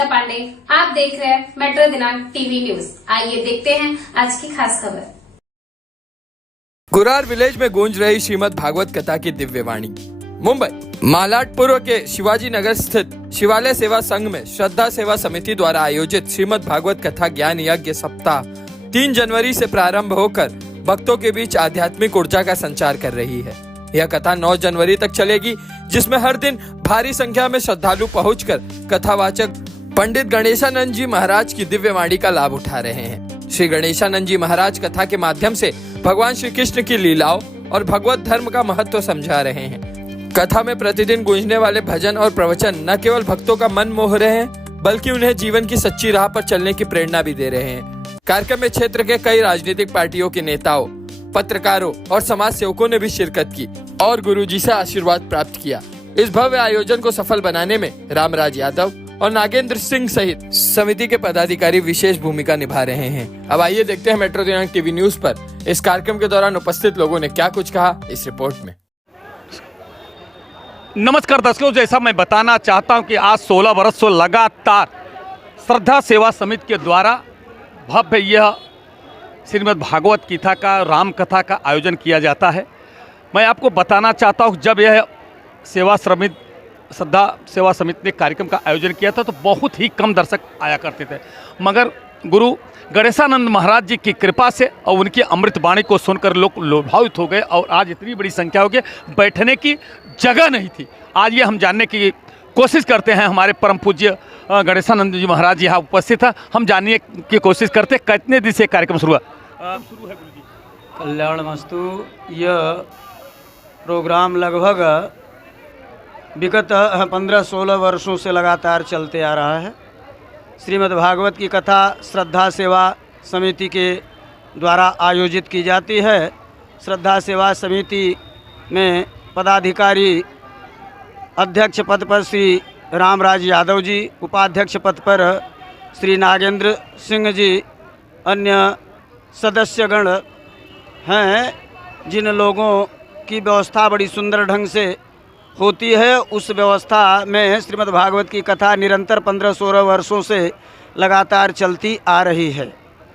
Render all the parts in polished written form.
पूजा पांडे। आप देख रहे हैं मेट्रो दिनांक टीवी न्यूज। आइए देखते हैं आज की खास खबर। कुरार विलेज में गूंज रही श्रीमद् भागवत कथा की दिव्य वाणी। मुंबई मालाडपुर के शिवाजी नगर स्थित शिवालय सेवा संघ में श्रद्धा सेवा समिति द्वारा आयोजित श्रीमद् भागवत कथा ज्ञान यज्ञ सप्ताह 3 जनवरी से प्रारंभ होकर भक्तों के बीच आध्यात्मिक ऊर्जा का संचार कर रही है। यह कथा 9 जनवरी तक चलेगी, जिसमें हर दिन भारी संख्या में श्रद्धालु पहुंचकर कथावाचक पंडित गणेशानंद जी महाराज की दिव्य वाणी का लाभ उठा रहे हैं। श्री गणेशानंद जी महाराज कथा के माध्यम से भगवान श्री कृष्ण की लीलाओं और भगवत धर्म का महत्व समझा रहे हैं। कथा में प्रतिदिन गूंजने वाले भजन और प्रवचन न केवल भक्तों का मन मोह रहे हैं, बल्कि उन्हें जीवन की सच्ची राह पर चलने की प्रेरणा भी दे रहे हैं। कार्यक्रम में क्षेत्र के कई राजनीतिक पार्टियों के नेताओं, पत्रकारों और समाज सेवकों ने भी शिरकत की और गुरुजी से आशीर्वाद प्राप्त किया। इस भव्य आयोजन को सफल बनाने में रामराज यादव और नागेंद्र सिंह सहित समिति के पदाधिकारी विशेष भूमिका निभा रहे हैं। अब आइए देखते हैं मेट्रो दिनांक टीवी न्यूज पर इस कार्यक्रम के दौरान उपस्थित लोगों ने क्या कुछ कहा इस रिपोर्ट में। नमस्कार दर्शकों, जैसा मैं बताना चाहता हूं कि आज 16 वर्ष से लगातार श्रद्धा सेवा समिति के द्वारा भव्य यह श्रीमद् भागवत गीता का राम कथा का आयोजन किया जाता है। मैं आपको बताना चाहता हूं, जब यह श्रद्धा सेवा समिति ने कार्यक्रम का आयोजन किया था तो बहुत ही कम दर्शक आया करते थे, मगर गुरु गणेशानंद महाराज जी की कृपा से और उनकी अमृत वाणी को सुनकर लोग लोभावित हो गए और आज इतनी बड़ी संख्या हो गई, बैठने की जगह नहीं थी। आज ये हम जानने की कोशिश करते हैं, हमारे परम पूज्य गणेशानंद जी महाराज जी यहाँ उपस्थित है, हम जानने की कोशिश करते हैं कितने दिन से कार्यक्रम शुरू है गुरु जी। कल्याण मस्तु। यह प्रोग्राम लगभग विगत 15-16 वर्षों से लगातार चलते आ रहा है। श्रीमद् भागवत की कथा श्रद्धा सेवा समिति के द्वारा आयोजित की जाती है। श्रद्धा सेवा समिति में पदाधिकारी अध्यक्ष पद पर श्री रामराज यादव जी, उपाध्यक्ष पद पर श्री नागेंद्र सिंह जी, अन्य सदस्यगण हैं। जिन लोगों की व्यवस्था बड़ी सुंदर ढंग से होती है, उस व्यवस्था में श्रीमद् भागवत की कथा निरंतर 15-16 वर्षों से लगातार चलती आ रही है।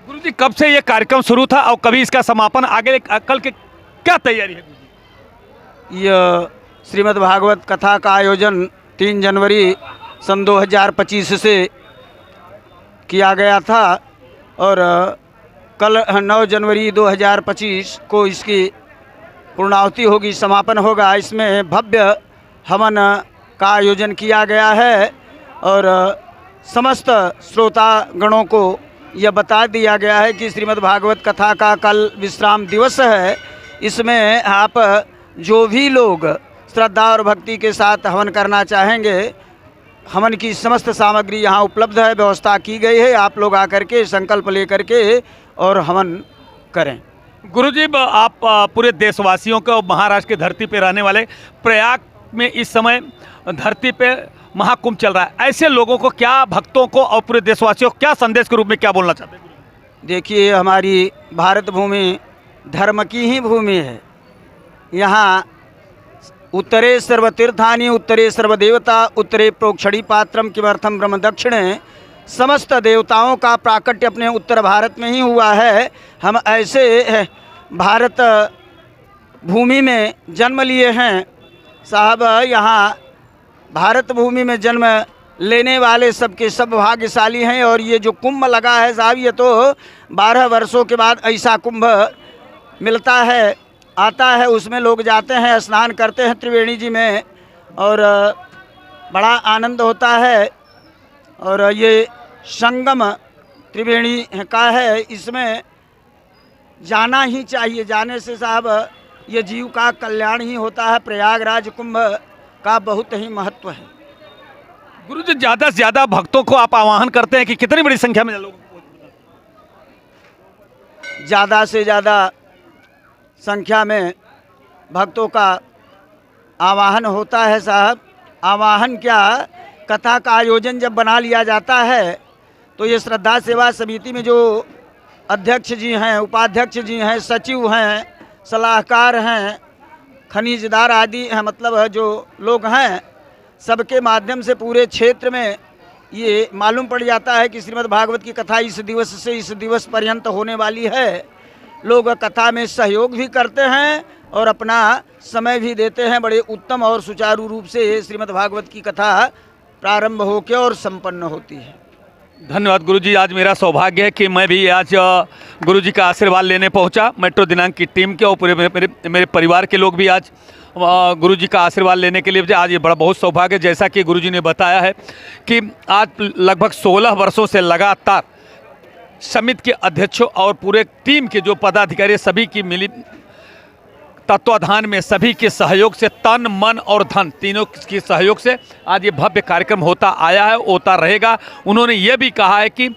गुरु जी, कब से ये कार्यक्रम शुरू था और कभी इसका समापन आगे कल के क्या तैयारी है गुरु जी? यह श्रीमद् भागवत कथा का आयोजन 3 जनवरी सन 2025 से किया गया था और कल 9 जनवरी 2025 को इसकी पूर्णाहुति होगी, समापन होगा। इसमें भव्य हवन का आयोजन किया गया है और समस्त श्रोतागणों को यह बता दिया गया है कि श्रीमद् भागवत कथा का कल विश्राम दिवस है। इसमें आप जो भी लोग श्रद्धा और भक्ति के साथ हवन करना चाहेंगे, हवन की समस्त सामग्री यहाँ उपलब्ध है, व्यवस्था की गई है। आप लोग आकर के संकल्प लेकर के और हवन करें। गुरुजी, आप पूरे देशवासियों को, महाराष्ट्र की धरती पे रहने वाले, प्रयाग में इस समय धरती पे महाकुंभ चल रहा है, ऐसे लोगों को क्या, भक्तों को और पूरे देशवासियों को क्या संदेश के रूप में क्या बोलना चाहते हैं? देखिए, हमारी भारत भूमि धर्म की ही भूमि है। यहाँ उत्तरे सर्वतीर्थानि उत्तरे सर्वदेवता उत्तरे प्रोक्षणी पात्रम किमर्थम ब्रह्म दक्षिणे। समस्त देवताओं का प्राकट्य अपने उत्तर भारत में ही हुआ है। हम ऐसे भारत भूमि में जन्म लिए हैं साहब। यहाँ भारत भूमि में जन्म लेने वाले सबके सब भाग्यशाली हैं। और ये जो कुंभ लगा है साहब, ये तो 12 वर्षों के बाद ऐसा कुंभ मिलता है, आता है। उसमें लोग जाते हैं, स्नान करते हैं त्रिवेणी जी में और बड़ा आनंद होता है। और ये संगम त्रिवेणी का है, इसमें जाना ही चाहिए। जाने से साहब ये जीव का कल्याण ही होता है। प्रयागराज कुंभ का बहुत ही महत्व है। गुरु जी, ज़्यादा से ज़्यादा भक्तों को आप आह्वान करते हैं कि कितनी बड़ी संख्या में लोग? ज़्यादा से ज़्यादा संख्या में भक्तों का आवाहन होता है साहब। आवाहन क्या, कथा का आयोजन जब बना लिया जाता है तो ये श्रद्धा सेवा समिति में जो अध्यक्ष जी हैं, उपाध्यक्ष जी हैं, सचिव हैं, सलाहकार हैं, खनिजदार आदि हैं, मतलब जो लोग हैं, सबके माध्यम से पूरे क्षेत्र में ये मालूम पड़ जाता है कि श्रीमद् भागवत की कथा इस दिवस से इस दिवस पर्यंत होने वाली है। लोग कथा में सहयोग भी करते हैं और अपना समय भी देते हैं। बड़े उत्तम और सुचारू रूप से श्रीमद् भागवत की कथा प्रारंभ होकर और संपन्न होती है। धन्यवाद गुरुजी। आज मेरा सौभाग्य है कि मैं भी आज गुरुजी का आशीर्वाद लेने पहुंचा। मेट्रो दिनांक की टीम के और पूरे मेरे परिवार के लोग भी आज गुरुजी का आशीर्वाद लेने के लिए आज ये बड़ा बहुत सौभाग्य। जैसा कि गुरुजी ने बताया है कि आज लगभग 16 वर्षों से लगातार समिति के अध्यक्षों और पूरे टीम के जो पदाधिकारी सभी की मिली तत्वाधान में, सभी के सहयोग से, तन मन और धन तीनों के सहयोग से आज ये भव्य कार्यक्रम होता आया है, होता रहेगा। उन्होंने ये भी कहा है कि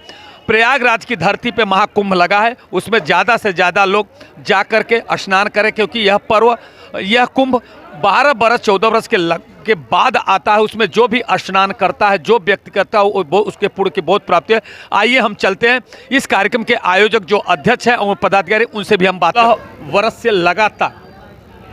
प्रयागराज की धरती पे महाकुंभ लगा है, उसमें ज़्यादा से ज़्यादा लोग जा कर के स्नान करें, क्योंकि यह पर्व, यह कुंभ 12 बरस 14 बरस के बाद आता है। उसमें जो भी स्नान करता है, जो व्यक्ति करता है, वो उसके पुण्य की बहुत प्राप्ति है। आइए हम चलते हैं इस कार्यक्रम के आयोजक जो अध्यक्ष हैं और पदाधिकारी, उनसे भी हम बात करें। वर्ष से लगातार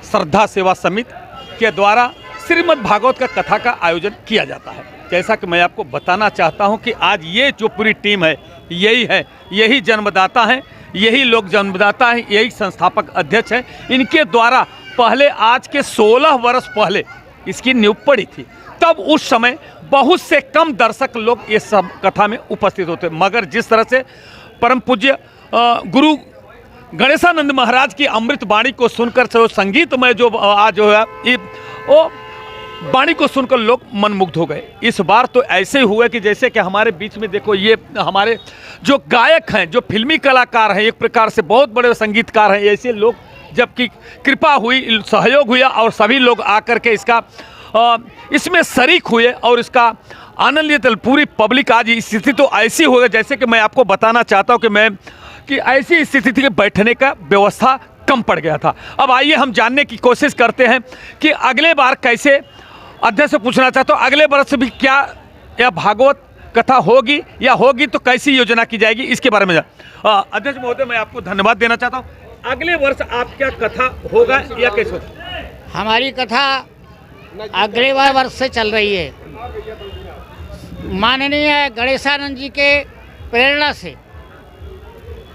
श्रद्धा सेवा समिति के द्वारा श्रीमद् भागवत का कथा का आयोजन किया जाता है। जैसा कि मैं आपको बताना चाहता हूं कि आज ये जो पूरी टीम है, यही जन्मदाता हैं, यही लोग जन्मदाता हैं, यही संस्थापक अध्यक्ष हैं। इनके द्वारा पहले, आज के 16 वर्ष पहले इसकी नींव पड़ी थी। तब उस समय बहुत से कम दर्शक लोग ये सब कथा में उपस्थित होते, मगर जिस तरह से परम पूज्य गुरु गणेशानंद महाराज की अमृत वाणी को सुनकर, संगीत में जो आज जो है वो वाणी को सुनकर लोग मनमुग्ध हो गए। इस बार तो ऐसे हुए कि जैसे कि हमारे बीच में देखो, ये हमारे जो गायक हैं, जो फिल्मी कलाकार हैं, एक प्रकार से बहुत बड़े संगीतकार हैं, ऐसे लोग जबकि कृपा हुई, सहयोग हुआ और सभी लोग आकर के इसमें शरीक हुए और इसका आनंद लिए। पूरी पब्लिक आज स्थिति तो ऐसी हो गई, जैसे कि मैं आपको बताना चाहता हूँ कि ऐसी स्थिति थी कि बैठने का व्यवस्था कम पड़ गया था। अब आइए हम जानने की कोशिश करते हैं कि अगले बार कैसे, अध्यक्ष से पूछना चाहता हूँ, अगले वर्ष भी क्या यह भागवत कथा होगी, या होगी तो कैसी योजना की जाएगी, इसके बारे में अध्यक्ष महोदय मैं आपको धन्यवाद देना चाहता हूँ। अगले वर्ष आप क्या कथा होगा या कैसे होगा? हमारी कथा अगले वर्ष से चल रही है। माननीय गणेशानंद जी के प्रेरणा से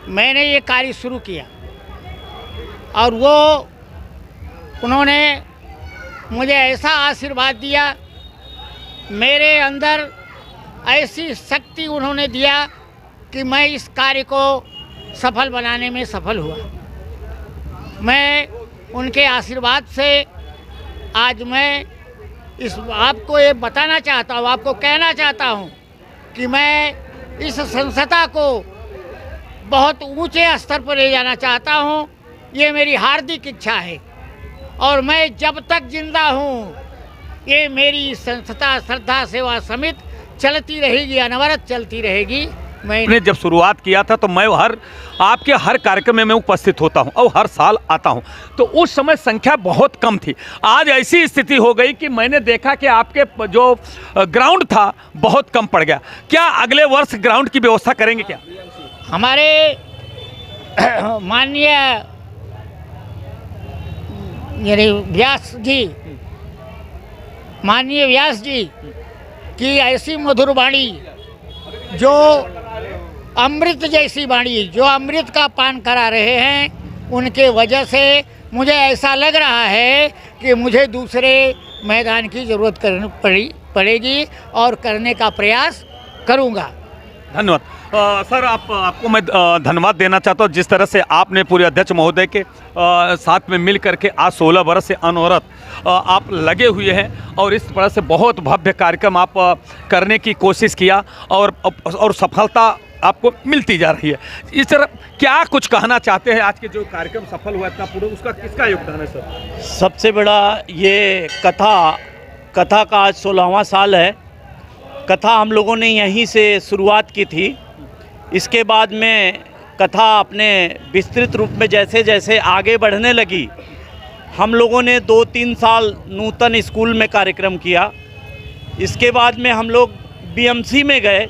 मैंने ये कार्य शुरू किया और उन्होंने मुझे ऐसा आशीर्वाद दिया, मेरे अंदर ऐसी शक्ति उन्होंने दिया कि मैं इस कार्य को सफल बनाने में सफल हुआ। मैं उनके आशीर्वाद से आज मैं आपको ये बताना चाहता हूँ, आपको कहना चाहता हूँ कि मैं इस संस्था को बहुत ऊंचे स्तर पर ले जाना चाहता हूँ। ये मेरी हार्दिक इच्छा है और मैं जब तक जिंदा हूँ ये मेरी संस्था श्रद्धा सेवा समिति चलती रहेगी, अनवरत चलती रहेगी। मैंने जब शुरुआत किया था तो मैं आपके हर कार्यक्रम में मैं उपस्थित होता हूं और हर साल आता हूं, तो उस समय संख्या बहुत कम थी। आज ऐसी स्थिति हो गई कि मैंने देखा कि आपके जो ग्राउंड था बहुत कम पड़ गया। क्या अगले वर्ष ग्राउंड की व्यवस्था करेंगे क्या? हमारे माननीय व्यास जी की ऐसी मधुर वाणी, जो अमृत जैसी वाणी, जो अमृत का पान करा रहे हैं, उनके वजह से मुझे ऐसा लग रहा है कि मुझे दूसरे मैदान की ज़रूरत करनी पड़ेगी और करने का प्रयास करूंगा। धन्यवाद सर। आपको मैं धन्यवाद देना चाहता हूँ, जिस तरह से आपने पूरे अध्यक्ष महोदय के साथ में मिल करके आज 16 वर्ष से अनवरत आप लगे हुए हैं और इस तरह से बहुत भव्य कार्यक्रम आप करने की कोशिश किया और सफलता आपको मिलती जा रही है। इस तरह क्या कुछ कहना चाहते हैं? आज के जो कार्यक्रम सफल हुआ इतना पूरा, उसका किसका योगदान है सर? सबसे बड़ा ये कथा का आज 16वां साल है। कथा हम लोगों ने यहीं से शुरुआत की थी। इसके बाद में कथा अपने विस्तृत रूप में जैसे जैसे आगे बढ़ने लगी, हम लोगों ने 2-3 साल नूतन स्कूल में कार्यक्रम किया। इसके बाद में हम लोग बीएमसी में गए।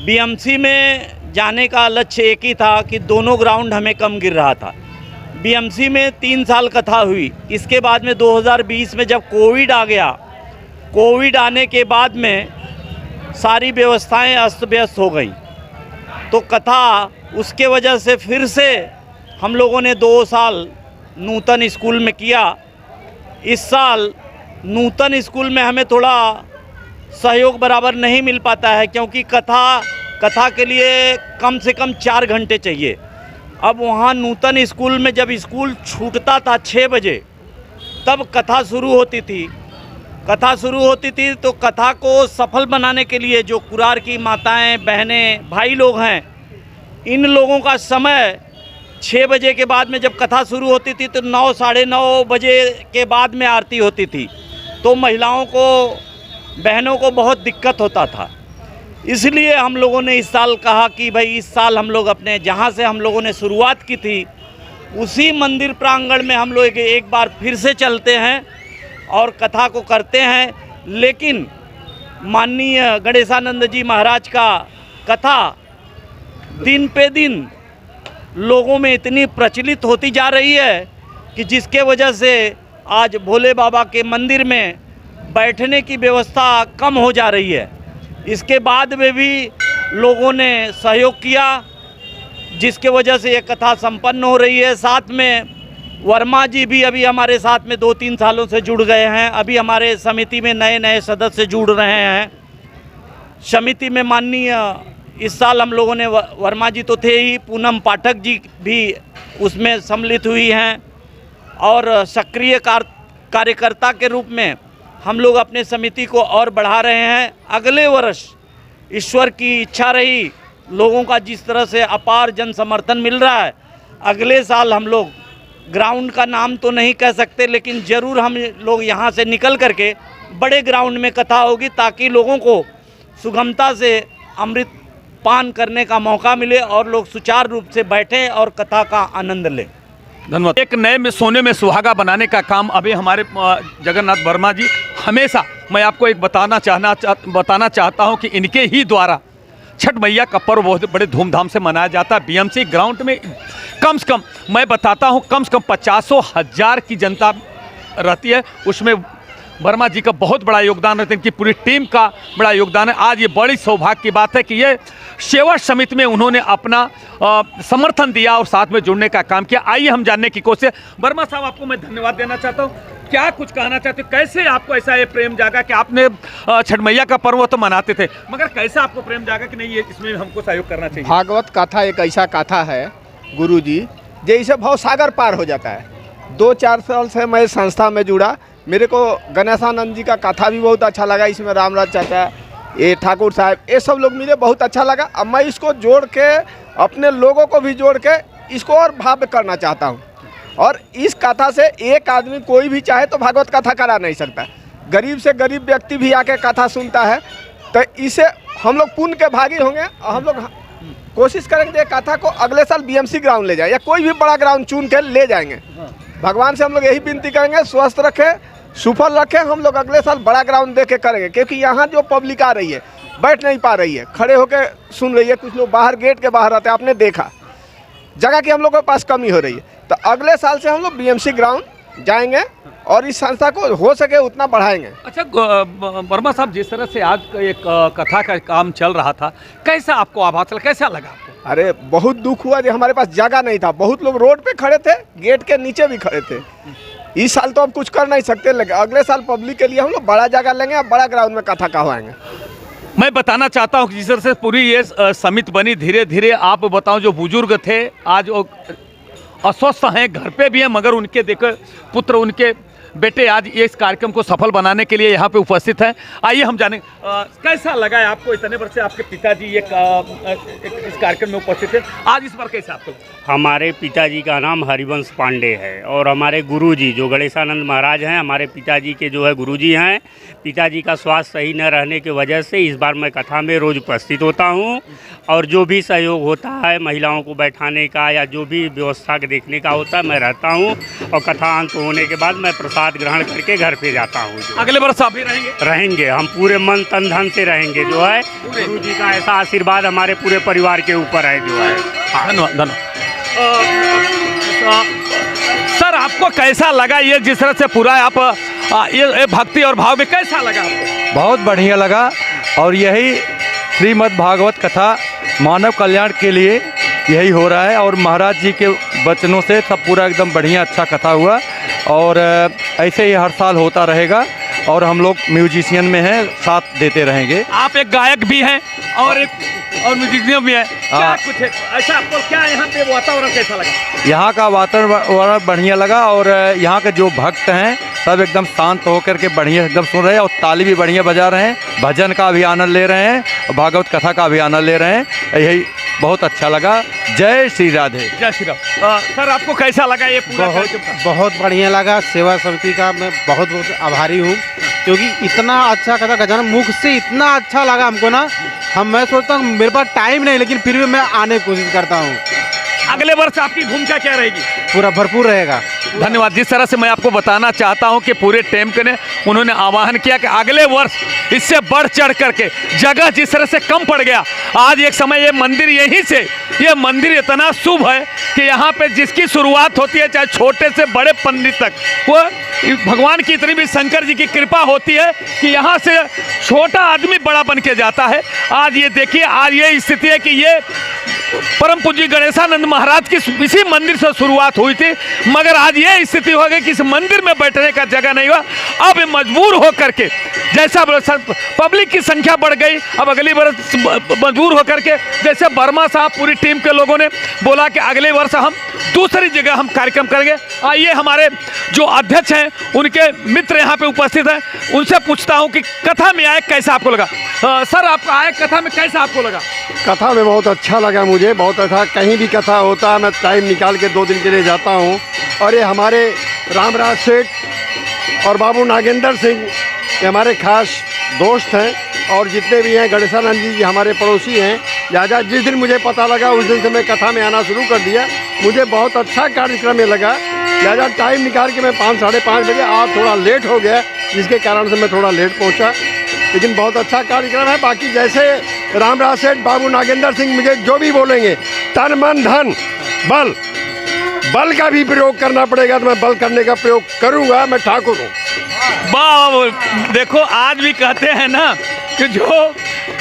बीएमसी में जाने का लक्ष्य एक ही था कि दोनों ग्राउंड हमें कम गिर रहा था। बीएमसी में 3 साल कथा हुई। इसके बाद में 2020 में जब कोविड आ गया, कोविड आने के बाद में सारी व्यवस्थाएं अस्त व्यस्त हो गई। तो कथा उसके वजह से फिर से हम लोगों ने 2 साल नूतन स्कूल में किया। इस साल नूतन स्कूल में हमें थोड़ा सहयोग बराबर नहीं मिल पाता है, क्योंकि कथा के लिए कम से कम 4 घंटे चाहिए। अब वहाँ नूतन स्कूल में जब स्कूल छूटता था 6 बजे, तब कथा शुरू होती थी। तो कथा को सफल बनाने के लिए जो कुरार की माताएं, बहनें, भाई लोग हैं, इन लोगों का समय 6 बजे के बाद में जब कथा शुरू होती थी तो 9 साढ़े 9 बजे के बाद में आरती होती थी। तो महिलाओं को, बहनों को बहुत दिक्कत होता था। इसलिए हम लोगों ने इस साल कहा कि भाई इस साल हम लोग अपने जहाँ से हम लोगों ने शुरुआत की थी उसी मंदिर प्रांगण में हम लोग एक बार फिर से चलते हैं और कथा को करते हैं। लेकिन माननीय गणेशानंद जी महाराज का कथा दिन पे दिन लोगों में इतनी प्रचलित होती जा रही है कि जिसके वजह से आज भोले बाबा के मंदिर में बैठने की व्यवस्था कम हो जा रही है। इसके बाद में भी लोगों ने सहयोग किया, जिसके वजह से ये कथा संपन्न हो रही है। साथ में वर्मा जी भी अभी हमारे साथ में 2-3 सालों से जुड़ गए हैं। अभी हमारे समिति में नए सदस्य जुड़ रहे हैं। समिति में माननीय इस साल हम लोगों ने वर्मा जी तो थे ही, पूनम पाठक जी भी उसमें सम्मिलित हुई हैं और सक्रिय कार्यकर्ता के रूप में हम लोग अपने समिति को और बढ़ा रहे हैं। अगले वर्ष ईश्वर की इच्छा रही, लोगों का जिस तरह से अपार जन समर्थन मिल रहा है, अगले साल हम लोग ग्राउंड का नाम तो नहीं कह सकते, लेकिन ज़रूर हम लोग यहाँ से निकल करके बड़े ग्राउंड में कथा होगी, ताकि लोगों को सुगमता से अमृत पान करने का मौका मिले और लोग सुचारू रूप से बैठें और कथा का आनंद लें। धन्यवाद। एक नए में सोने में सुहागा बनाने का काम अभी हमारे जगन्नाथ वर्मा जी हमेशा, मैं आपको एक बताना चाहता हूं कि इनके ही द्वारा छठ मैया का पर्व बहुत बड़े धूमधाम से मनाया जाता है। बीएमसी ग्राउंड में कम से कम, मैं बताता हूं, कम से कम 50,000 की जनता रहती है। उसमें वर्मा जी का बहुत बड़ा योगदान रहता है, इनकी पूरी टीम का बड़ा योगदान है। आज ये बड़ी सौभाग्य की बात है कि ये सेवा समिति में उन्होंने अपना समर्थन दिया और साथ में जुड़ने का काम किया। आइए हम जानने की कोशिश। वर्मा साहब, आपको मैं धन्यवाद देना चाहता हूँ। क्या कुछ कहना चाहते हो? कैसे आपको ऐसा ये प्रेम जागा कि आपने छठ मैया का पर्व तो मनाते थे, मगर कैसे आपको प्रेम जागा कि नहीं, ये इसमें हमको सहयोग करना चाहिए? भागवत कथा एक ऐसा कथा है गुरु जी, जैसे भाव सागर पार हो जाता है। 2-4 साल से मैं संस्था में जुड़ा, मेरे को गणेशानंद जी का कथा भी बहुत अच्छा लगा। इसमें रामराज चाचा, ये ठाकुर साहब, ये सब लोग मिले, बहुत अच्छा लगा। अब मैं इसको जोड़ के अपने लोगों को भी जोड़ के इसको और भव्य करना चाहता हूँ। और इस कथा से एक आदमी कोई भी चाहे तो भागवत कथा करा नहीं सकता। गरीब से गरीब व्यक्ति भी आके कथा सुनता है, तो इसे हम लोग पुण्य के भागी होंगे। और हम लोग कोशिश करेंगे कथा को अगले साल बीएमसी ग्राउंड ले जाए या कोई भी बड़ा ग्राउंड चुन के ले जाएंगे। भगवान से हम लोग यही विनती करेंगे, स्वस्थ रखे, सुफल रखे। हम लोग अगले साल बड़ा ग्राउंड देख के करेंगे, क्योंकि यहाँ जो पब्लिक आ रही है बैठ नहीं पा रही है, खड़े होकर सुन रही है। कुछ लोग बाहर गेट के बाहर रहते हैं, आपने देखा, जगह की हम लोग के पास कमी हो रही है। तो अगले साल से हम लोग बीएमसी ग्राउंड जाएंगे और इस संस्था को हो सके उतना बढ़ाएंगे। अच्छा वर्मा साहब, जिस तरह से आज एक कथा का काम चल रहा था, कैसा आपको आभास चला, कैसा लगा आपको? अरे बहुत दुख हुआ कि हमारे पास जगह नहीं था। बहुत लोग रोड पे खड़े थे, गेट के नीचे भी खड़े थे। इस साल तो अब कुछ कर नहीं सकते, लेकिन अगले साल पब्लिक के लिए हम लोग बड़ा जगह लेंगे और बड़ा ग्राउंड में कथा कहवाएंगे। मैं बताना चाहता हूँ कि जिस तरह से पूरी ये समिति बनी, धीरे धीरे आप बताओ, जो बुजुर्ग थे आज वो अस्वस्थ हैं, घर पे भी हैं, मगर उनके देखो पुत्र, उनके बेटे आज ये इस कार्यक्रम को सफल बनाने के लिए यहाँ पे उपस्थित हैं। आइए हम जाने कैसा लगा है आपको, इतने वर्ष से आपके पिताजी एक इस कार्यक्रम में उपस्थित थे, आज इस बार कैसा आपको? हमारे पिताजी का नाम हरिवंश पांडे है और हमारे गुरुजी जो गणेशानंद महाराज हैं, हमारे पिताजी के जो है गुरुजी हैं। पिताजी का स्वास्थ्य सही न रहने की वजह से इस बार मैं कथा में रोज़ उपस्थित होता हूं और जो भी सहयोग होता है, महिलाओं को बैठाने का या जो भी व्यवस्था देखने का होता है, मैं रहता हूं। और कथा अंत होने के बाद मैं प्रसाद ग्रहण करके घर पे जाता हूँ। अगले वर्ष आप भी रहेंगे, हम पूरे मन तन धन से रहेंगे। जो है गुरुजी का ऐसा आशीर्वाद हमारे पूरे परिवार के ऊपर है। जो है धन्यवाद धन्यवाद। सर, आपको कैसा लगा ये जिस तरह से पूरा आप ये भक्ति और भाव में कैसा लगा आपको? बहुत बढ़िया लगा और यही श्रीमद् भागवत कथा मानव कल्याण के लिए यही हो रहा है। और महाराज जी के वचनों से सब पूरा एकदम बढ़िया अच्छा कथा हुआ और ऐसे ही हर साल होता रहेगा और हम लोग म्यूजिशियन में हैं, साथ देते रहेंगे। आप एक गायक भी हैं और म्यूजिशियन भी हैं, क्या कुछ है ऐसा आपको, क्या यहाँ पे वातावरण कैसा लगा? यहाँ का वातावरण बढ़िया लगा और यहाँ के जो भक्त हैं सब एकदम शांत होकर के बढ़िया एकदम सुन रहे हैं और ताली भी बढ़िया बजा रहे हैं, भजन का भी आनंद ले रहे हैं और भागवत कथा का भी आनंद ले रहे हैं। यही बहुत अच्छा लगा। जय श्री राधे। जय श्री राम। सर आपको कैसा लगा ये पूरा? बहुत बढ़िया लगा। सेवा समिति का मैं बहुत बहुत आभारी हूँ क्योंकि इतना अच्छा कथा गजानन मुख से इतना अच्छा लगा हमको ना। मैं सोचता हूँ मेरे पास टाइम नहीं लेकिन फिर भी मैं आने की कोशिश करता हूँ। अगले वर्ष आपकी भूमिका क्या रहेगी? पूरा भरपूर रहेगा। धन्यवाद। जिस तरह से मैं आपको बताना चाहता हूं कि पूरे टीम ने उन्होंने आह्वान किया कि अगले वर्ष इससे बढ़ चढ़ करके, जगह जिस तरह से कम पड़ गया, आज एक समय ये मंदिर यहीं से, ये मंदिर इतना शुभ है कि यहाँ पे जिसकी शुरुआत होती है चाहे छोटे से बड़े पंडित तक, वो भगवान की इतनी भी शंकर जी की कृपा होती है कि यहाँ से छोटा आदमी बड़ा बन के जाता है। आज ये देखिए, आज ये स्थिति है कि ये परम पूज्य गणेशानंद महाराज की इसी मंदिर से शुरुआत हुई थी, मगर आज ये स्थिति हो गई कि इस मंदिर में बैठने का जगह नहीं हुआ। अब मजबूर होकर के, जैसा पब्लिक की संख्या बढ़ गई, अब अगली वर्ष मजबूर होकर के, जैसे वर्मा साहब पूरी टीम के लोगों ने बोला कि अगले वर्ष हम दूसरी जगह हम कार्यक्रम करेंगे। आइए हमारे जो अध्यक्ष हैं उनके मित्र यहाँ पे उपस्थित हैं, उनसे पूछता हूँ कि कथा में आए कैसा आपको लगा? सर आपको आए कथा में कैसा आपको लगा? कथा में बहुत अच्छा लगा मुझे, बहुत अच्छा। कहीं भी कथा होता है मैं टाइम निकाल के 2 दिन के लिए जाता हूँ। और ये हमारे रामराज सेठ और बाबू नागेंद्र सिंह ये हमारे खास दोस्त हैं और जितने भी हैं गणेशानंद जी हमारे पड़ोसी हैं। लिहाजा जिस दिन मुझे पता लगा उस दिन से मैं कथा में आना शुरू कर दिया। मुझे बहुत अच्छा कार्यक्रम ये लगा, लिहाजा टाइम निकाल के मैं 5 साढ़े 5 बजे आज थोड़ा लेट हो गया, जिसके कारण से मैं थोड़ा लेट पहुंचा, लेकिन बहुत अच्छा कार्यक्रम है। बाकी जैसे रामराज सेठ बाबू नागेंद्र सिंह मुझे जो भी बोलेंगे, तन मन धन बल का भी प्रयोग करना पड़ेगा तो मैं बल करने का प्रयोग करूंगा। मैं ठाकुर हूँ। वाह, देखो आज भी कहते हैं ना कि जो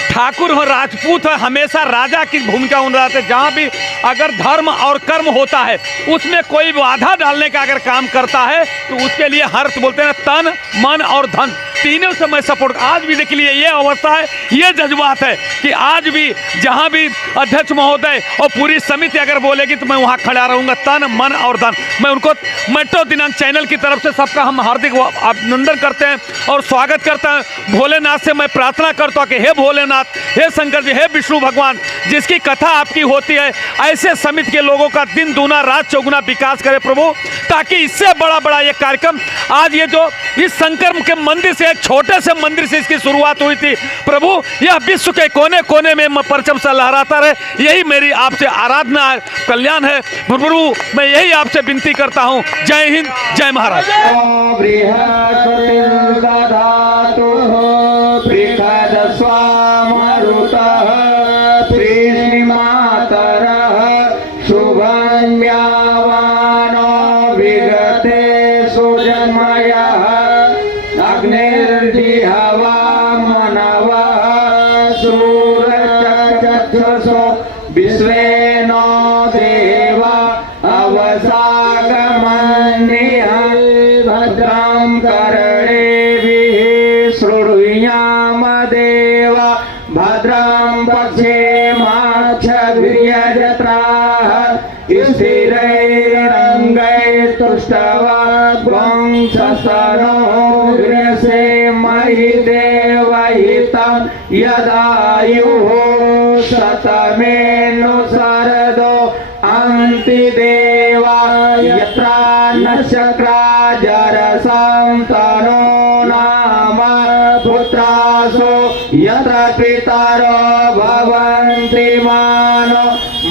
ठाकुर हो, राजपूत हो, हमेशा राजा की भूमिका उन रहा है। जहाँ भी अगर धर्म और कर्म होता है उसमें कोई बाधा डालने का अगर काम करता है तो उसके लिए हर बोलते हैं तन मन और धन तीनों से मैं सपोर्ट। आज भी देख लिए ये अवस्था है, ये जज्बात है कि आज भी जहाँ भी अध्यक्ष महोदय और पूरी समिति अगर बोलेगी तो मैं वहाँ खड़ा रहूँगा, तन मन और धन। मैं उनको मेट्रो दिनांक चैनल की तरफ से सबका हम हार्दिक अभिनंदन करते हैं और स्वागत करते हैं। भोलेनाथ से मैं प्रार्थना करता हूँ कि हे भोलेनाथ, हे शंकर जी, हे विष्णु भगवान, जिसकी कथा आपकी होती है ऐसे समिति के लोगों का दिन दूना रात चौगुना विकास करे प्रभु, ताकि इससे बड़ा बड़ा ये कार्यक्रम, आज ये जो इस शंकर के मंदिर से, एक छोटे से मंदिर से इसकी शुरुआत हुई थी प्रभु, यह विश्व के कोने कोने में परचम सा लहराता रहे। यही मेरी आपसे आराधना है, कल्याण है प्रभु। मैं यही आपसे विनती करता हूँ। जय हिंद, जय महाराज। विश्वेनो देवा अवसागमन्य भद्रं कर्णेभिः शृणुयाम देवा भद्रं पश्येमाक्षभिर्यजत्राः स्थिरैरङ्गैस्तुष्टवं सस्तनोर्यसे महि देवहितं यदायुः शतमेनु शरदो अन्ति देवा यत्र न शक्राजरसं तनो नाम पुत्रासो यत्र पितरो भवन्ति मानो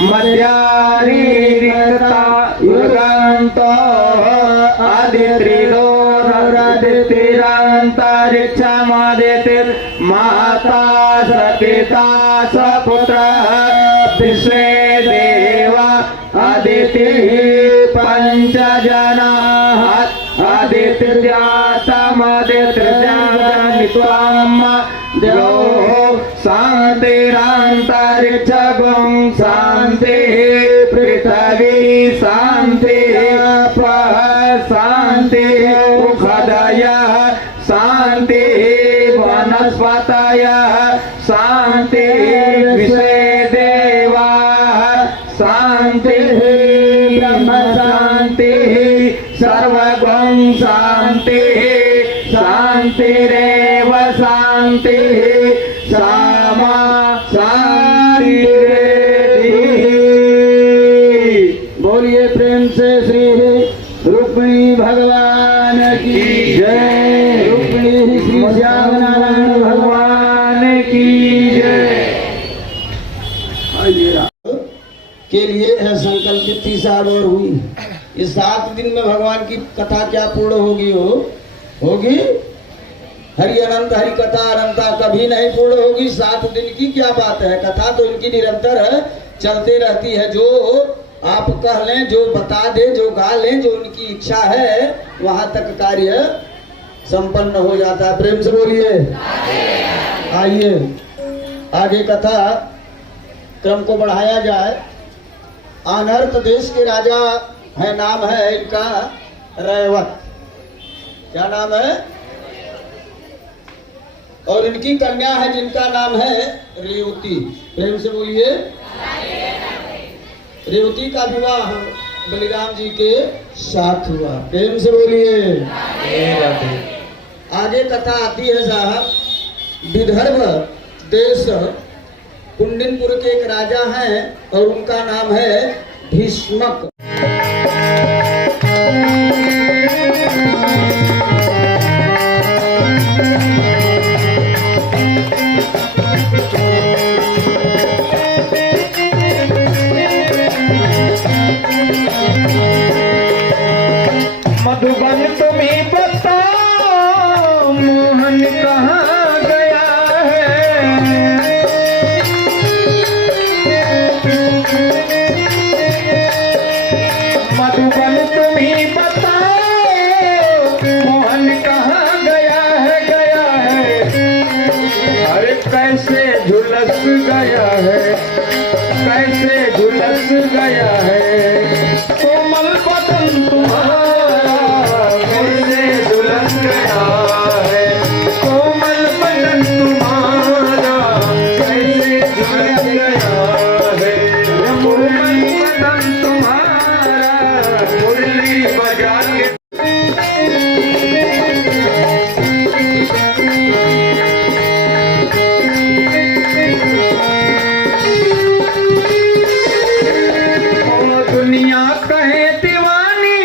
मध्यारिता युगन्तो आदित्रिदोरदितिरन्तरिक्षमदितिर्माता सपिता सपुत्रः विश्वे देवा अदितिः पञ्चजनाः अदितिर्जातमदितिर्जातमित्वं द्योः शांति पृथ्वी शांति शांति उखदय शांति वनस्पतय शांति विषय देवा शांति ब्रह्म शांति सर्वगुण शांति शांतिरेव शांति सामा शांति। बोलिए प्रेम से श्री रुक्मिणी भगवान की जय। रुक्मिणी श्री श्याम नारायण भगवान की जय। के लिए है संकल्पित 30 साल और हुई। इस 7 दिन में भगवान की कथा क्या पूर्ण होगी? होगी हरि अनंत हरि कथा अनंता कभी नहीं पूर्ण होगी। 7 दिन की क्या बात है, कथा तो इनकी निरंतर चलते रहती है। जो आप कह लें, जो बता दे, जो गा लें, जो उनकी इच्छा है वहां तक कार्य संपन्न हो जाता है। प्रेम से बोलिए। आइए आगे कथा क्रम को बढ़ाया जाए। अनर्थ देश के राजा है, नाम है इनका रैवत। क्या नाम है? और इनकी कन्या है जिनका नाम है रेवती। प्रेम से बोलिए। रेवती का विवाह बलिराम जी के साथ हुआ। प्रेम से बोलिए। आगे कथा आती है साहब। विदर्भ देश कुंडिनपुर के एक राजा हैं और उनका नाम है भीष्मक। मधुबन तुम्हें बताओ मोहन कहाँ गया है। मधुबन तुम्हें बताओ मोहन कहाँ गया है। अरे कैसे झुलस गया है, कैसे झुलस गया है। कोमल बदन तुम्हारा कोमल बदन तुम्हारा कैसे झुलस गया है। कोमल बदन तुम्हारा मुरली बजा के। दुनिया कहे दीवानी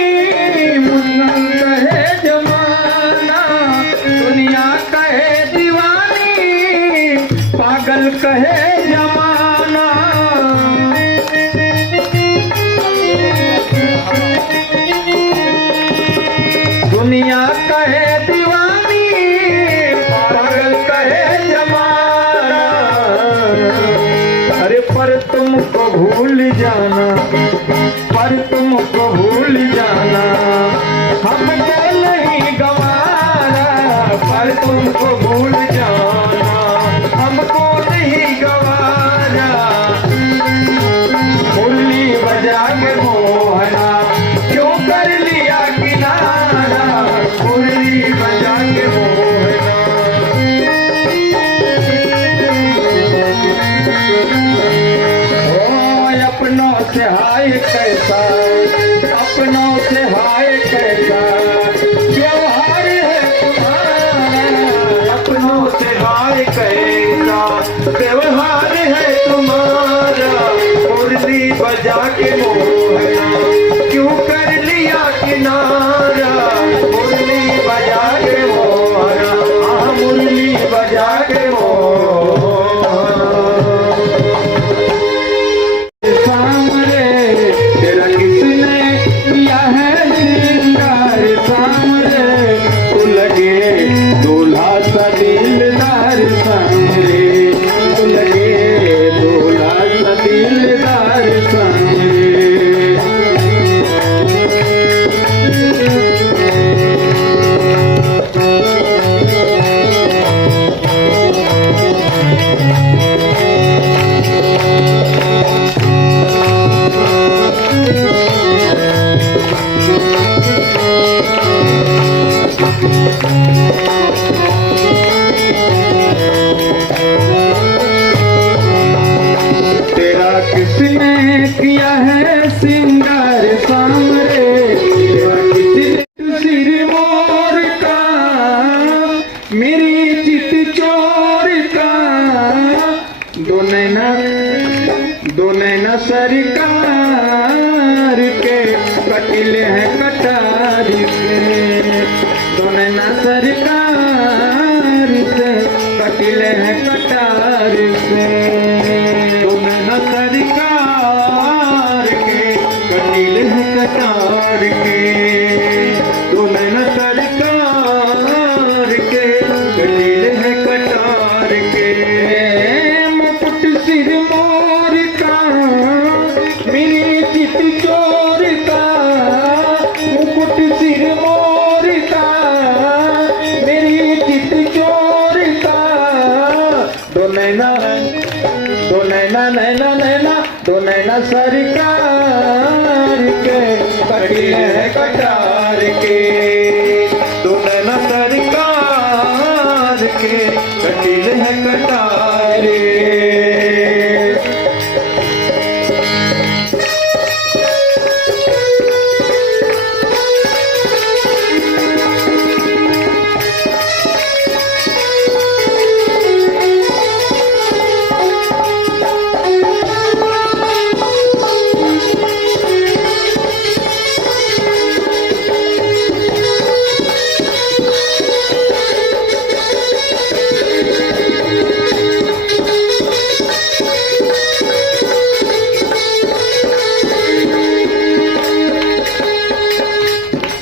मुन्नन कहे जमाना। दुनिया कहे दीवानी पागल कहे जमाना। दुनिया कहे दीवानी पागल कहे जमाना। अरे पर तुमको भूल जाना, पर तुमको भूल जाना हमको नहीं गवारा। पर तुमको भूल जाना हमको नहीं गवारा। मुरली बजा के मोहना क्यों कर लिया किनारा। मुरली बजा के मोहना। अपनों से हाय कैसा, अपनों से हाय कैसा व्यवहार है तुम्हारा। अपनों से हाय कैसा व्यवहार है तुम्हारा। मुरली बजा के मोहना क्यों कर लिया किनारा। मुरली बजा के मोहना, मुरली बजा के मोहना। दिलदार संग किया है सिंगार सामरे सिर मोर का मेरी चित चोर का दो नैना सरकार के कटिले हैं कटार के दो नैना सरकार से कटिले हैं कटार से दो नैना सरकार के कटिले हैं कटार के दो नैना सरकार के कटिले हैं कटार के मुकुट सिर मोर का मेरी चित चोर का मुकुट सिर मोर का मेरी चित चोर का दो नैना सरकार के कटिले हैं कटार के दो नैना सरकार के कटिले हैं कटार के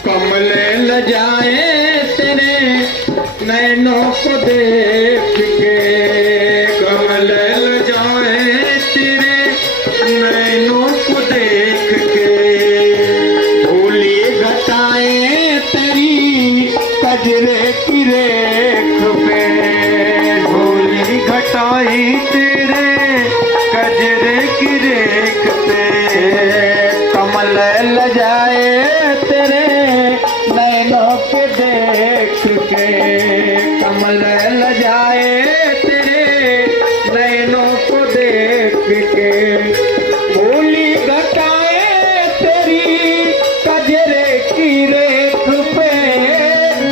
कमले लजाए तेरे नैनों को देख के कमले लजाए तेरे नैनों को देख के भूली घटाए तेरी कजरे की रेख पे भूली घटाई तेरे कजरे की रेख पे कमल लजाए तेरे नैनों के देख के कमल लजाए तेरे नैनों को देख के भूली घटाए तेरी कजरे की रेख पे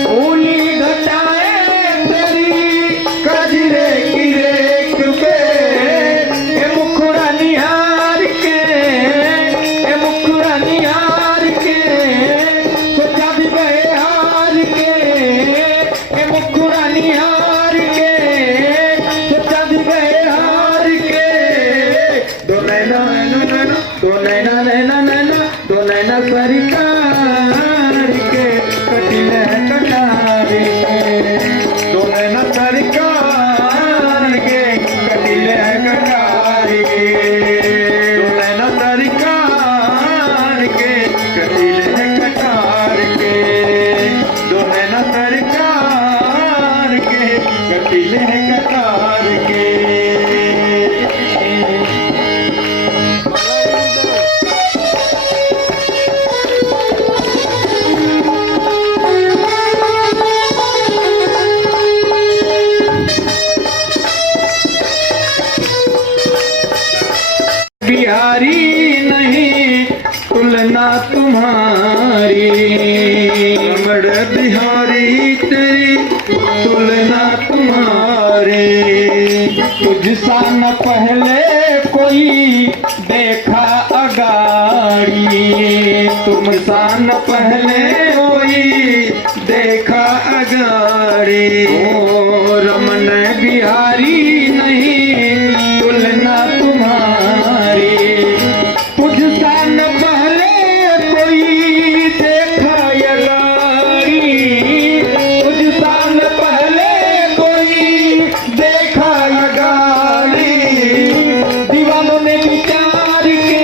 भूली घटाए तेरी कजरे की रेख पे ए मुखड़ा निहार के ए मुखड़ा निहार के सोचा भी गए हार के ए मुखड़ा निहार के सोचा भी गए हार के दो नैना सरकार के कटिले हैं कटार के दो नैना सरकार के कटिले हैं कटार के दो नैना सरकार के कटिले हैं कटार के दो नैना सरकार के कटिले हैं कटार के बिहारी नहीं तुलना तुम्हारी रमण बिहारी तेरी तुलना तुम्हारी तुझसा न पहले कोई देखा अगाड़ी तुमसा न पहले कोई देखा अगाड़ी ओ रमण बिहारी नहीं तुलना तुम्हारी तुझसा न पहले कोई देखा अगाड़ी तुझसा न पहले कोई देखा अगाड़ी दीवानों ने विचार के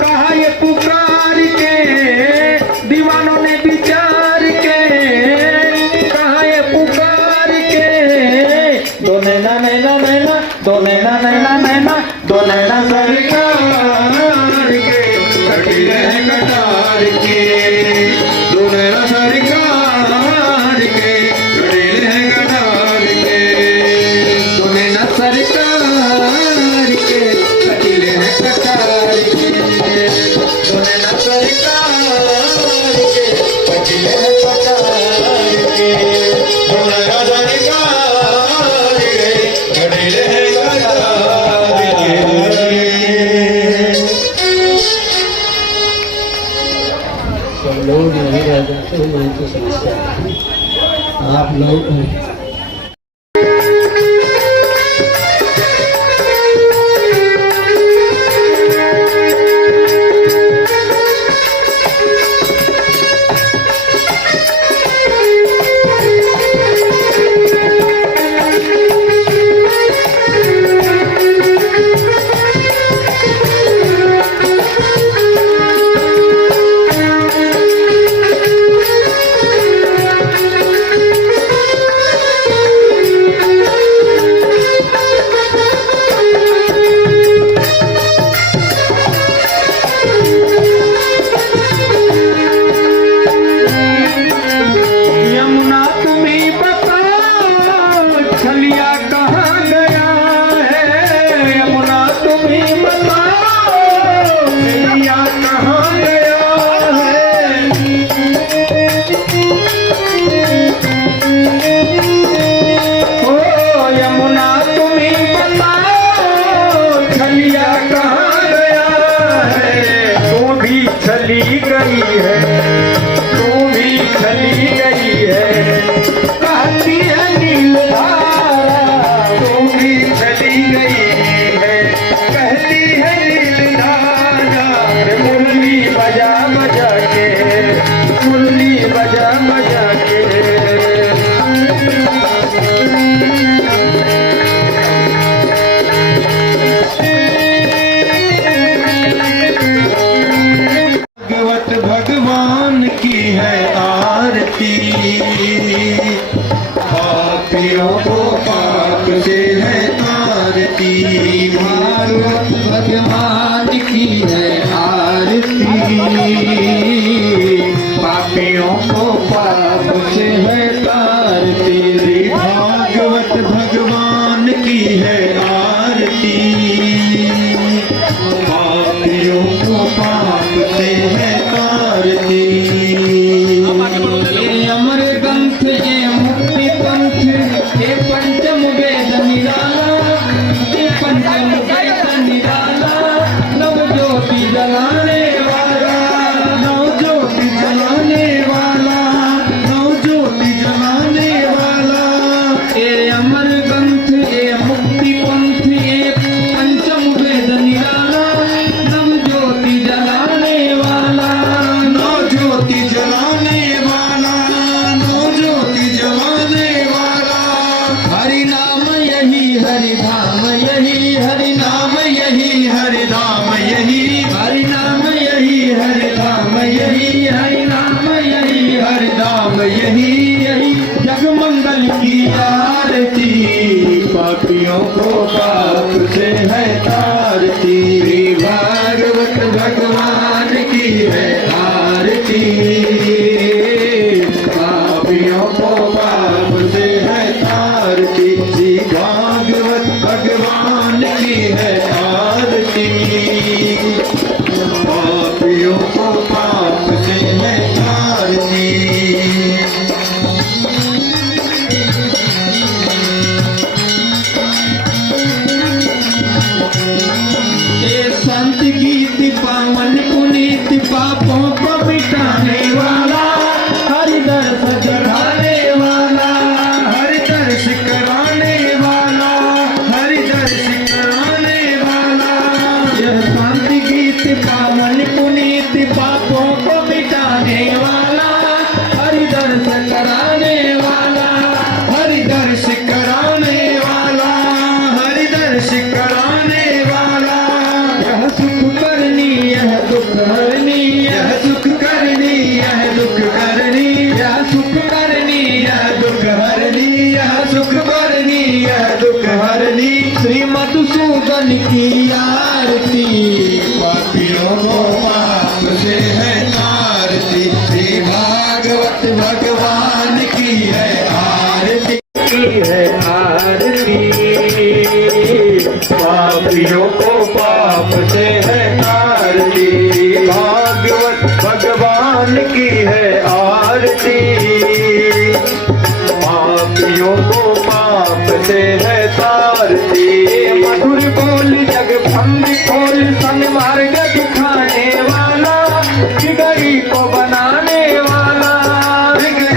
कहा ये पुकार के दीवानों ने विचार के कहा ये पुकार के दो नैना सरकार के कटिले हैं कटार के दो नैना सरकार के कटिले हैं कटार के दो नैना सरकार आप लोग भगवान की है आरती, पापियों को पाप से है आरती। भागवत भगवान की है आरती, पापियों को पाप से है तारती। भागवत भगवान की है आरती, पापियों को पाप से है तारती। ये अमर ग्रंथ ये मुक्ति पंथ ये पंचम वेद निराला, ये पंचम वेद निराला। नव ज्योति जलाने वाला, नव ज्योति जलाने वाला, नव ज्योति जलाने वाला। ये अमर ग्रंथ ये मुक्ति पंथ ये पंचम वेद निराला। नव ज्योति जलाने वाला, नव ज्योति जलाने वाला, नव ज्योति जलाने वाला। हरि नाम यही हरि धाम यही, हरि नाम यही हरि धाम यही, हरि नाम यही हरि धाम यही, हरि नाम यही हरि धाम यही। यही जगमंगल की आरती, पापियों को पाप से है तारती। भागवत भगवान की है आरती, पापियों को पाप से है तारती। जी भागवत भगवान की है आरती, पापियों को पाप से है तारती। ये संत गीत पावन पुनीत पापों को मिटाने वाला, हरि दर्श दिखाने वाला, हरि दर्श कराने वाला, हरि दर्श कराने वाला। यह संत गीत पावन पुनीत पापों को मिटाने वाला, हरि दर्श कराने वाला, हरि दर्श कराने वाला, हरि दर्श कराने वाला। यह सुख करनी यह दुख हरनी, यह सुख करनी यह दुख करनी, यह सुख करनी यह दुख हरनी, यह सुख करनी यह दुख हरनी। श्री मधुसूदन की आरती, पापियों को पाप से है तारती। श्री भागवत भगवान की है आरती, की है आरती, पापियों को पाप से है तारती। भागवत भगवान की है आरती, पापियों को पाप से है तारती। मधुर बोल जग भंग खोल संग मार्ग दिखाने वाला, बिगड़ी को बनाने वाला, बिगड़ी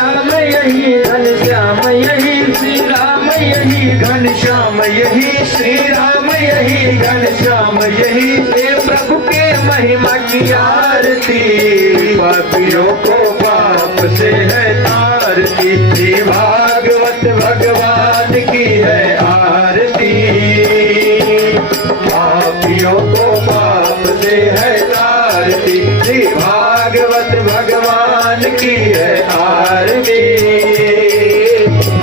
राम यही घनश्याम यही श्री राम यही घनश्याम यही श्री राम यही घनश्याम यही हे प्रभु के महिमा की आरती पापियों को पाप से है तारती श्री भागवत भगवान की है आरती पापियों को पाप से है तारती श्री भागवत भगवान की है आरती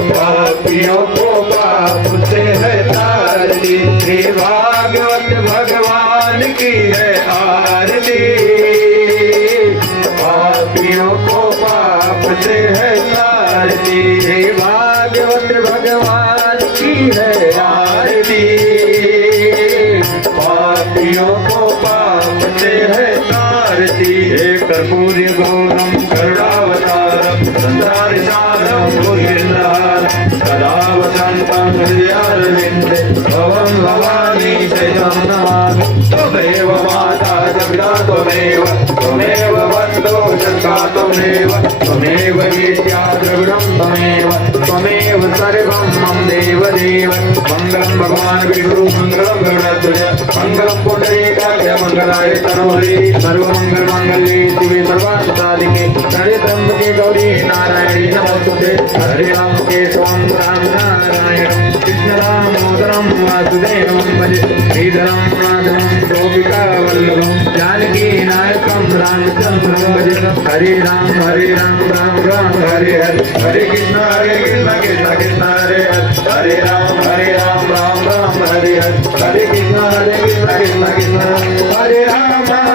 पापियों को पाप से है तारती श्री भागवत भगवान की है आरती पापियों को पाप से है तारती श्री भागवत भगवान की है आरती पापियों को पाप से है तारती हे कर्पूर्य गौरम करुणावतारम संसार सारम भुजगेन्द्रहारम सदा वसन्तं हृदयारविन्दे भवं भवानी सहितं नमामि त्वमेव माता च पिता त्वमेव वन्दो जन्ता त्वमेव विद्या द्रविणं त्वमेव सर्वं मम देवदेव मङ्गलं भगवान् विष्णु मङ्गलं गरुडध्वज मङ्गलं पुण्डरीकाय मङ्गलाय तनोहरि सर्वमङ्गलमाङ्गल्ये शिवे सर्वार्थसाधिके शरण्ये त्र्यम्बके गौरी नारायणी नमोस्तुते हरे राम केशवं राम नारायणं कृष्ण दामोदरं वासुदेवं भजे श्रीधरं माधवं गोपिकावल्लभं जानकी नायकं रामचन्द्रं भजे हरे राम राम राम हरे हरे हरे कृष्ण कृष्ण कृष्ण हरे राम राम राम हरे हरे हरे कृष्ण कृष्ण कृष्ण हरे राम